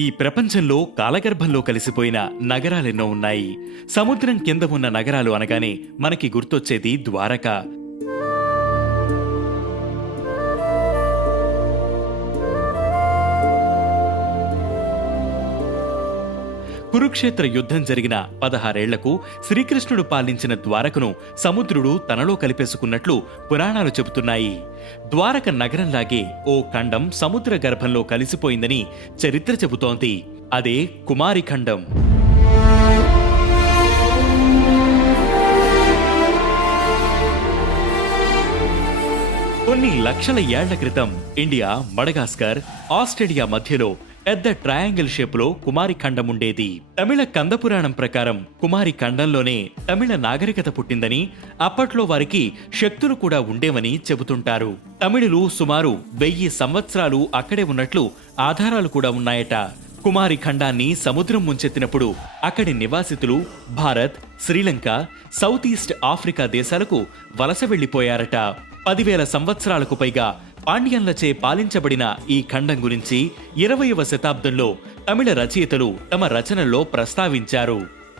ఈ ప్రపంచంలో కాలగర్భంలో కలిసిపోయిన నగరాలెన్నో ఉన్నాయి. సముద్రం కింద ఉన్న నగరాలు అనగానే మనకి గుర్తొచ్చేది ద్వారక. కురుక్షేత్ర యుద్ధం జరిగిన 16 ఏళ్లకు శ్రీకృష్ణుడు పాలించిన ద్వారకను సముద్రుడు తనలో కలిపేసుకున్నట్లు పురాణాలు చెబుతున్నాయి. ద్వారక నగరంలాగే ఓ ఖండం సముద్ర గర్భంలో కలిసిపోయిందని చరిత్ర చెబుతోంది. అదే కుమారి ఖండం. కొన్ని లక్షల ఏళ్ల క్రితం ఇండియా, మడగాస్కర్, ఆస్ట్రేలియా మధ్యలో పెద్ద ట్రయాంగిల్ షేపులో కుమారి ఖండం ఉండేది. తమిళ కందపురాణం ప్రకారం కుమారి ఖండంలోనే తమిళ నాగరికత పుట్టిందని, అప్పట్లో వారికి శక్తులు కూడా ఉండేవని చెబుతుంటారు. తమిళులు సుమారు 1000 సంవత్సరాలు అక్కడే ఉన్నట్లు ఆధారాలు కూడా ఉన్నాయట. కుమారి ఖండాన్ని సముద్రం ముంచెత్తినప్పుడు అక్కడి నివాసితులు Bharat, Sri Lanka, south east Africa దేశాలకు వలస వెళ్లిపోయారట. 10,000 సంవత్సరాలకు పైగా పాండ్యన్లచే పాలించబడిన ఈ ఖండం గురించి 20వ శతాబ్దంలో తమిళ రచయితలు తమ రచనల్లో ప్రస్తావించారు.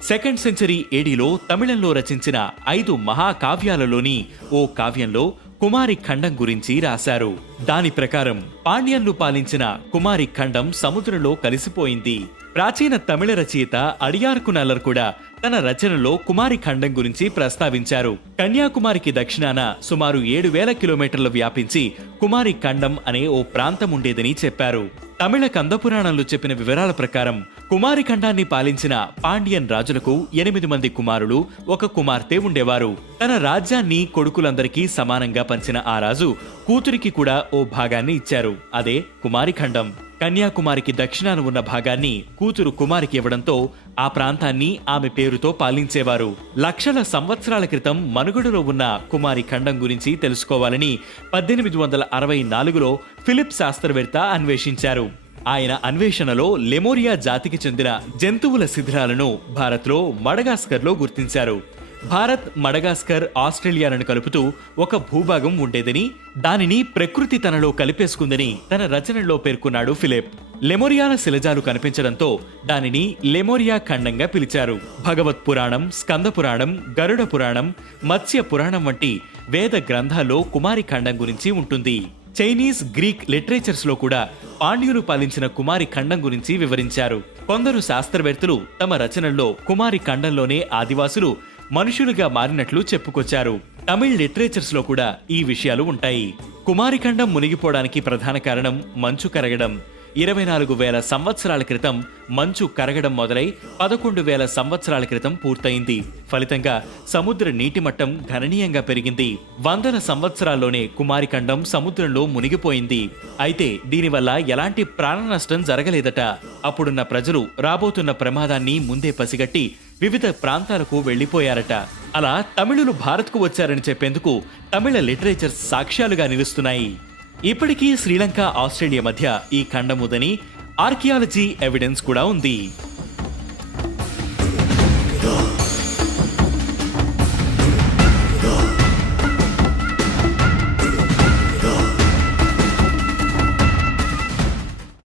2nd సెంచరీ ఏడీలో తమిళంలో రచించిన 5 మహాకావ్యాలలోని ఓ కావ్యంలో కుమారి ఖండం గురించి రాశారు. దాని ప్రకారం పాండ్యన్లు పాలించిన కుమారి ఖండం సముద్రంలో కలిసిపోయింది. ప్రాచీన తమిళ రచయిత అడియార్కునల్లర్ కూడా తన రచనలో కుమారి ఖండం గురించి ప్రస్తావించారు. కన్యాకుమారికి దక్షిణాన సుమారు 7,000 కిలోమీటర్లు వ్యాపించి కుమారి ఖండం అనే ఓ ప్రాంతం ఉండేదని చెప్పారు. తమిళ కందపురాణంలో చెప్పిన వివరాల ప్రకారం కుమారి ఖండాన్ని పాలించిన పాండ్యన్ రాజులకు 8 మంది కుమారులు, 1 కుమార్తె ఉండేవారు. తన రాజ్యాన్ని కొడుకులందరికీ సమానంగా పంచిన ఆ రాజు కూతురికి కూడా ఓ భాగాన్ని ఇచ్చారు. అదే కుమారి ఖండం. కన్యాకుమారికి దక్షిణాన ఉన్న భాగాన్ని కూతురు కుమారికి ఇవ్వడంతో ఆ ప్రాంతాన్ని ఆమె పేరుతో పాలించేవారు. లక్షల సంవత్సరాల క్రితం మనుగడలో ఉన్న కుమారి ఖండం గురించి తెలుసుకోవాలని 1864లో ఫిలిప్ శాస్త్రవేత్త అన్వేషించారు. ఆయన అన్వేషణలో లెమోరియా జాతికి చెందిన జంతువుల శిథిలాలను భారత్లో మడగాస్కర్లో గుర్తించారు. భారత్, మడగాస్కర్, ఆస్ట్రేలియాలను కలుపుతూ ఒక భూభాగం ఉండేదని, దానిని ప్రకృతి తనలో కలిపేసుకుందని తన రచనలో పేర్కొన్నాడు ఫిలిప్. లెమోరియాల శిలజాలు కనిపించడంతో దానిని లెమోరియా ఖండంగా పిలిచారు. భగవత్ పురాణం, స్కంద పురాణం, గరుడ పురాణం, మత్స్య పురాణం వంటి వేద గ్రంథాల్లో కుమారి ఖండం గురించి ఉంటుంది. చైనీస్, గ్రీక్ లిటరేచర్స్ లో కూడా పాండ్యులు పాలించిన కుమారి ఖండం గురించి వివరించారు. కొందరు శాస్త్రవేత్తలు తమ రచనల్లో కుమారి ఖండంలోనే ఆదివాసులు మనుషులుగా మారినట్లు చెప్పుకొచ్చారు. తమిళ్ లిటరేచర్స్ లో కూడా ఈ విషయాలు ఉంటాయి. కుమారి ఖండం మునిగిపోవడానికి ప్రధాన కారణం మంచు కరగడం. 24,000 సంవత్సరాల క్రితం మంచు కరగడం మొదలై 11,000 సంవత్సరాల క్రితం పూర్తయింది. ఫలితంగా సముద్ర నీటి మట్టం గణనీయంగా పెరిగింది. 100 సంవత్సరాల్లోనే కుమారి ఖండం సముద్రంలో మునిగిపోయింది. అయితే దీనివల్ల ఎలాంటి ప్రాణ నష్టం జరగలేదట. అప్పుడున్న ప్రజలు రాబోతున్న ప్రమాదాన్ని ముందే పసిగట్టి వివిధ ప్రాంతాలకు వెళ్లిపోయారట. అలా తమిళులు భారత్కు వచ్చారని చెప్పేందుకు తమిళ లిటరేచర్స్ సాక్ష్యాలుగా నిలుస్తున్నాయి. ఇప్పటికీ శ్రీలంక, ఆస్ట్రేలియా మధ్య ఈ ఖండం ఉందని ఆర్కియాలజీ ఎవిడెన్స్ కూడా ఉంది.